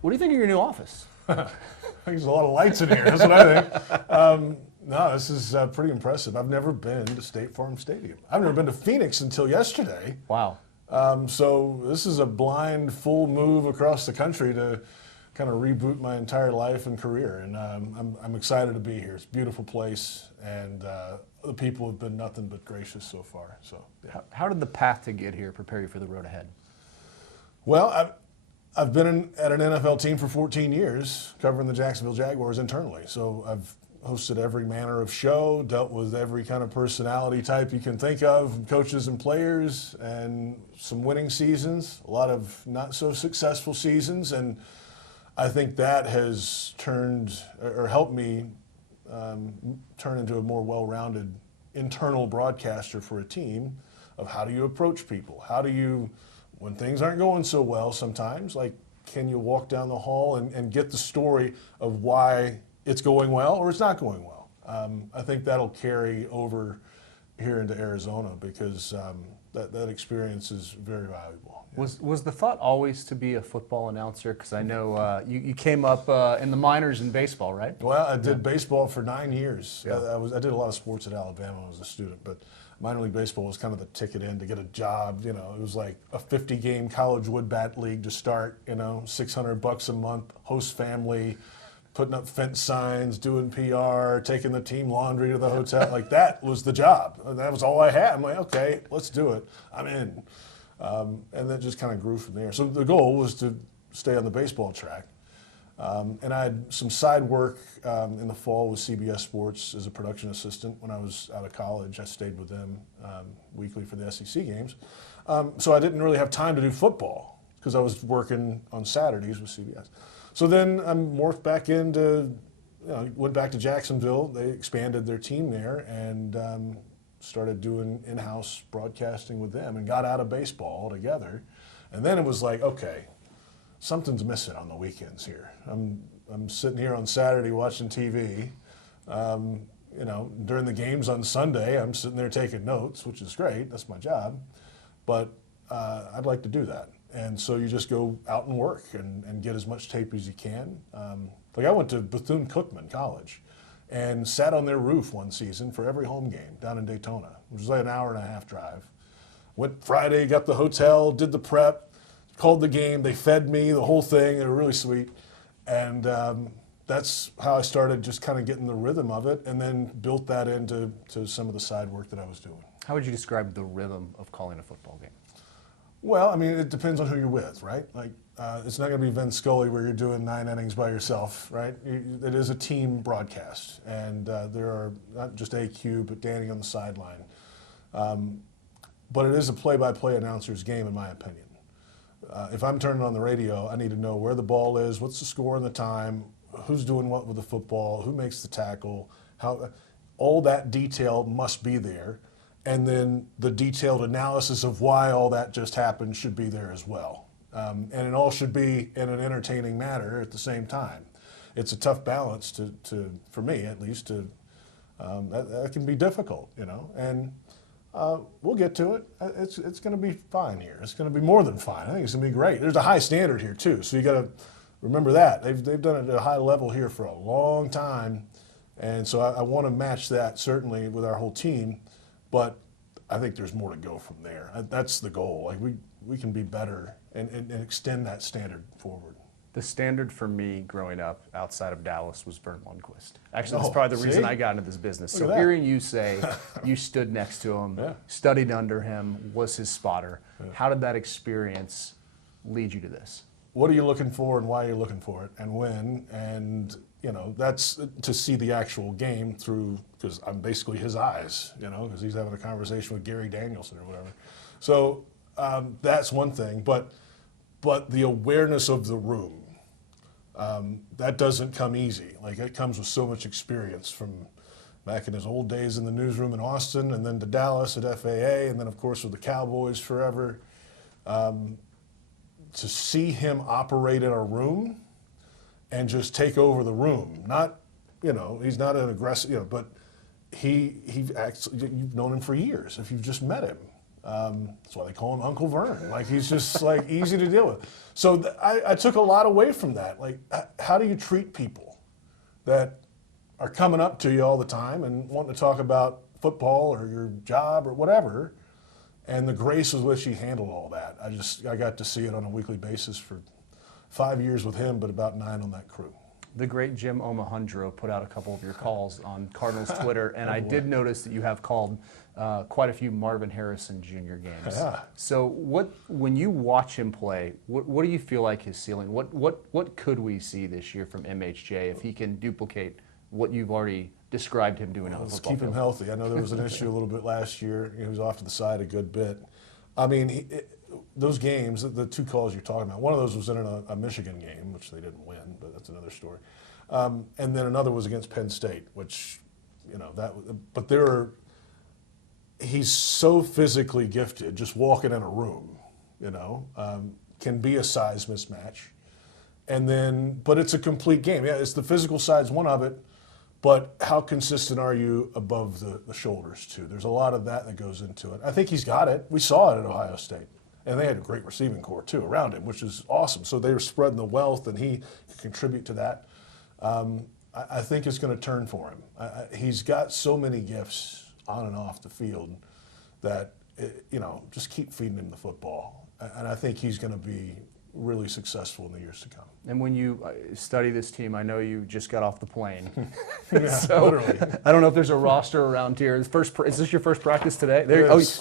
What do you think of your new office? There's a lot of lights in here. That's what I think. No, this is pretty impressive. I've never been to State Farm Stadium. I've never been to Phoenix until yesterday. Wow. So this is a blind, full move across the country to kind of reboot my entire life and career. And I'm excited to be here. It's a beautiful place, and the people have been nothing but gracious so far. So, yeah. How did the path to get here prepare you for the road ahead? Well, I've been at an NFL team for 14 years, covering the Jacksonville Jaguars internally. So I've hosted every manner of show, dealt with every kind of personality type you can think of, coaches and players, and some winning seasons, a lot of not so successful seasons. And I think that has turned or helped me turn into a more well-rounded internal broadcaster for a team of how do you approach people? How do you, when things aren't going so well sometimes, like can you walk down the hall and get the story of why it's going well or it's not going well? I think that'll carry over here into Arizona because that experience is very valuable. Was the thought always to be a football announcer? Because I know you came up in the minors in baseball, right? Well, I did baseball for 9 years. Yeah. I did a lot of sports at Alabama when I was a student, but minor league baseball was kind of the ticket in to get a job. You know, it was like a 50-game college wood bat league to start. You know, $600 a month, host family, putting up fence signs, doing PR, taking the team laundry to the hotel. Like that was the job. That was all I had. I'm like, okay, let's do it. I'm in. And that just kind of grew from there. So the goal was to stay on the baseball track. And I had some side work in the fall with CBS Sports as a production assistant. When I was out of college, I stayed with them weekly for the SEC games. So I didn't really have time to do football because I was working on Saturdays with CBS. So then I morphed back into, went back to Jacksonville. They expanded their team there and started doing in-house broadcasting with them and got out of baseball altogether. And then it was like, okay, something's missing on the weekends here. I'm sitting here on Saturday watching TV. During the games on Sunday, I'm sitting there taking notes, which is great. That's my job. But I'd like to do that. And so you just go out and work and get as much tape as you can. Like I went to Bethune-Cookman College and sat on their roof one season for every home game down in Daytona, which was like an hour-and-a-half drive. Went Friday, got the hotel, did the prep, called the game. They fed me, the whole thing. They were really sweet. And that's how I started just kind of getting the rhythm of it and then built that into some of the side work that I was doing. How would you describe the rhythm of calling a football game? Well, I mean, it depends on who you're with, right? Like, it's not going to be Vince Scully where you're doing 9 innings by yourself, right? It is a team broadcast, and there are not just AQ, but Danny on the sideline. But it is a play-by-play announcer's game, in my opinion. If I'm turning on the radio, I need to know where the ball is, what's the score and the time, who's doing what with the football, who makes the tackle, how all that detail must be there. And then the detailed analysis of why all that just happened should be there as well. And it all should be in an entertaining manner at the same time. It's a tough balance for me at least, that can be difficult, and we'll get to it. It's going to be fine here. It's going to be more than fine. I think it's going to be great. There's a high standard here too, so you got to remember that. They've done it at a high level here for a long time, and so I want to match that certainly with our whole team. But I think there's more to go from there. That's the goal. Like we can be better and extend that standard forward. The standard for me growing up outside of Dallas was Vern Lundquist. Actually, that's probably the reason I got into this business. So hearing you say you stood next to him, studied under him, was his spotter, how did that experience lead you to this? What are you looking for and why are you looking for it and when? And that's to see the actual game through, because I'm basically his eyes, because he's having a conversation with Gary Danielson or whatever. So that's one thing, but the awareness of the room, that doesn't come easy. Like it comes with so much experience from back in his old days in the newsroom in Austin and then to Dallas at FAA and then of course with the Cowboys forever. To see him operate in a room and just take over the room. Not, he's not an aggressive, but he acts, you've known him for years if you've just met him. That's why they call him Uncle Vern. Like, he's just like easy to deal with. So I took a lot away from that. Like, how do you treat people that are coming up to you all the time and wanting to talk about football or your job or whatever, and the grace with which he handled all that. I got to see it on a weekly basis for 5 years with him, but about 9 on that crew. The great Jim Omahundro put out a couple of your calls on Cardinals Twitter, and I did notice that you have called quite a few Marvin Harrison Jr. games. Yeah. So when you watch him play, what do you feel like his ceiling? What could we see this year from MHJ if he can duplicate what you've already described him doing on the football Let's keep him healthy. I know there was an issue a little bit last year. He was off to the side a good bit. I mean, those games, the 2 calls you're talking about, one of those was in a Michigan game, which they didn't win, but that's another story. And then another was against Penn State, which, but he's so physically gifted, just walking in a room, can be a size mismatch. But it's a complete game. Yeah, it's the physical side's one of it, but how consistent are you above the shoulders, too? There's a lot of that goes into it. I think he's got it. We saw it at Ohio State. And they had a great receiving corps, too, around him, which is awesome. So they were spreading the wealth, and he could contribute to that. I think it's going to turn for him. He's got so many gifts on and off the field that, just keep feeding him the football. And I think he's going to be really successful in the years to come. And when you study this team, I know you just got off the plane. Yeah, so literally. I don't know if there's a roster around here. Is this your first practice today?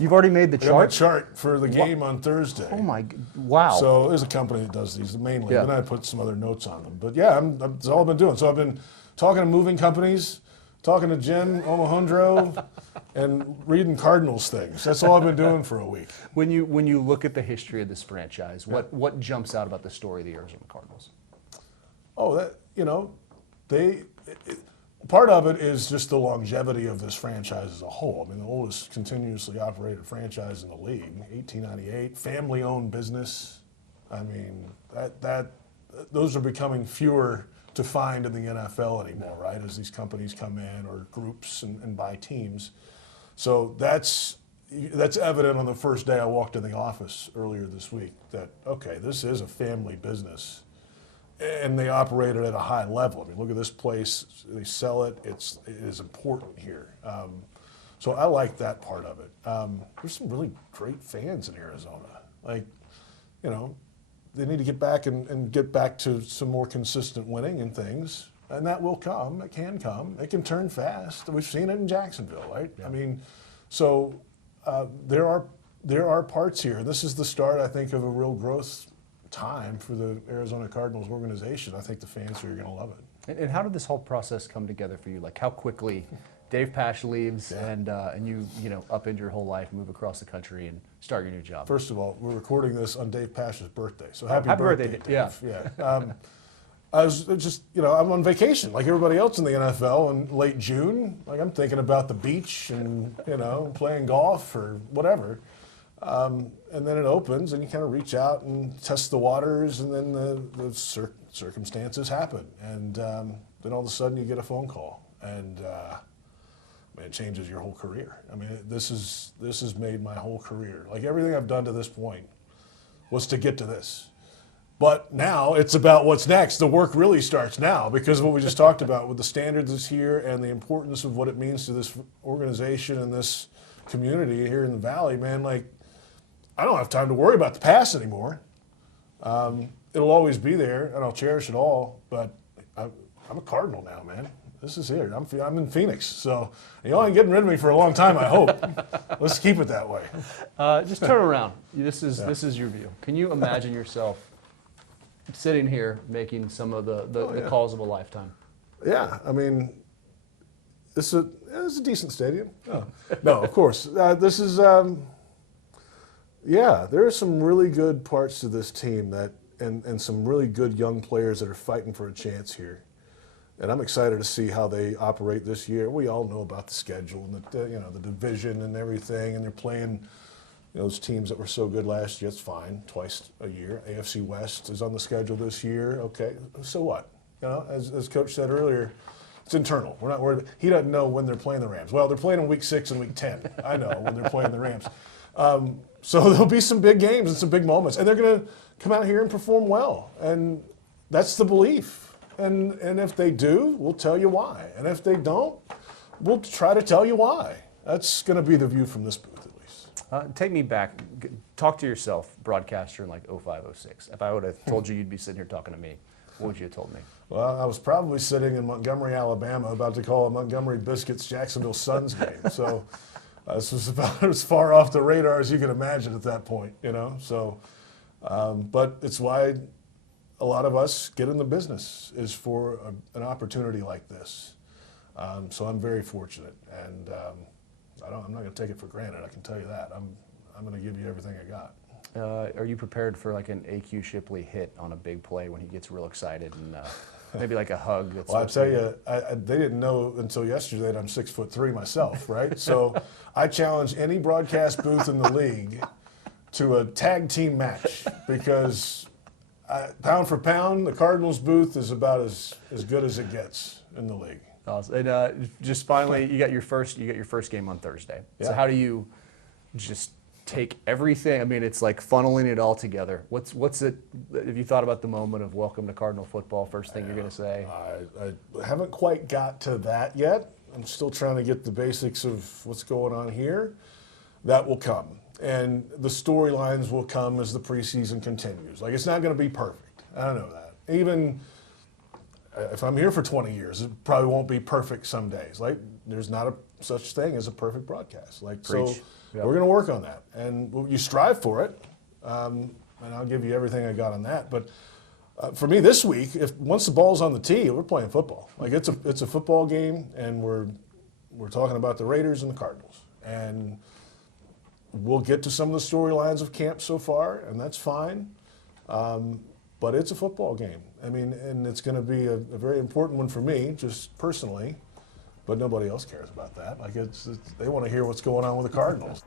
You've already made the chart? chart? Chart for the game on Thursday. Oh, my, wow. So there's a company that does these mainly, Yeah. and I put some other notes on them. But yeah, that's all I've been doing. So I've been talking to moving companies, talking to Jim Omahundro, and reading Cardinals things. That's all I've been doing for a week. When you look at the history of this franchise, what jumps out about the story of the Arizona Cardinals? Oh, part of it is just the longevity of this franchise as a whole. I mean, the oldest continuously operated franchise in the league, 1898, family-owned business. I mean, those are becoming fewer to find in the NFL anymore, right? As these companies come in, or groups and buy teams. So that's evident on the first day I walked in the office earlier this week that, okay, this is a family business, and they operate it at a high level. I mean, look at this place. They sell it. It is important here. So I like that part of it. There's some really great fans in Arizona. Like, they need to get back and get back to some more consistent winning and things. And that will come. It can come. It can turn fast. We've seen it in Jacksonville, right? Yeah. I mean, so there are parts here. This is the start, I think, of a real growth time for the Arizona Cardinals organization. I think the fans here are going to love it. And how did this whole process come together for you? Like, how quickly Dave Pasch leaves, and you upend your whole life, move across the country, and start your new job? First of all, we're recording this on Dave Pasch's birthday, so happy birthday, Dave. Yeah. I was just, I'm on vacation like everybody else in the NFL in late June. Like, I'm thinking about the beach and, playing golf or whatever. And then it opens, and you kind of reach out and test the waters, and then the circumstances happen. And then all of a sudden you get a phone call, and it changes your whole career. I mean, this has made my whole career. Like, everything I've done to this point was to get to this. But now it's about what's next. The work really starts now, because of what we just talked about with the standards that's here and the importance of what it means to this organization and this community here in the Valley, man. Like, I don't have time to worry about the past anymore. It'll always be there, and I'll cherish it all. But I'm a Cardinal now, man. This is here. I'm in Phoenix, so y'all ain't getting rid of me for a long time, I hope. Let's keep it that way. Just turn around. This is your view. Can you imagine yourself sitting here making some of the calls of a lifetime? Yeah, I mean, this is a decent stadium. Oh. No, of course. This is, there are some really good parts to this team and some really good young players that are fighting for a chance here. And I'm excited to see how they operate this year. We all know about the schedule and the division and everything, and they're playing those teams that were so good last year. It's fine, twice a year. AFC West is on the schedule this year. Okay, so what? As Coach said earlier, it's internal. We're not worried. He doesn't know when they're playing the Rams. Well, they're playing in Week 6 and Week 10. I know when they're playing the Rams. So there'll be some big games and some big moments, and they're going to come out here and perform well, and that's the belief. And if they do, we'll tell you why, and if they don't, we'll try to tell you why. That's going to be the view from this booth, at least. Take me back. Talk to yourself, broadcaster in like 05, 06. If I would have told you you'd be sitting here talking to me, what would you have told me? Well, I was probably sitting in Montgomery, Alabama, about to call a Montgomery Biscuits Jacksonville Suns game. So this was about as far off the radar as you could imagine at that point, you know. So, but it's why a lot of us get in the business, is for an opportunity like this. So I'm very fortunate, and I'm not going to take it for granted. I can tell you that. I'm going to give you everything I got. Are you prepared for like an AQ Shipley hit on a big play when he gets real excited, and maybe like a hug? Well, I tell you, they didn't know until yesterday that I'm 6'3" myself, right? So I challenge any broadcast booth in the league to a tag team match, because pound for pound, the Cardinals booth is about as good as it gets in the league. Awesome. And just finally, you got your first game on Thursday. Yeah. So how do you just take everything? I mean, it's like funneling it all together. What's it? Have you thought about the moment of welcome to Cardinal football? First thing you're going to say? I haven't quite got to that yet. I'm still trying to get the basics of what's going on here. That will come, and the storylines will come as the preseason continues. Like, it's not going to be perfect. I don't know that. Even if I'm here for 20 years, it probably won't be perfect some days. Like, there's not a such thing as a perfect broadcast. Like, Preach. So yep. We're going to work on that, and you strive for it, and I'll give you everything I got on that. But for me this week, once the ball's on the tee, we're playing football. Like, it's a football game, and we're talking about the Raiders and the Cardinals, and we'll get to some of the storylines of camp so far, and that's fine. But it's a football game. I mean, and it's going to be a very important one for me, just personally. But nobody else cares about that. Like, they want to hear what's going on with the Cardinals.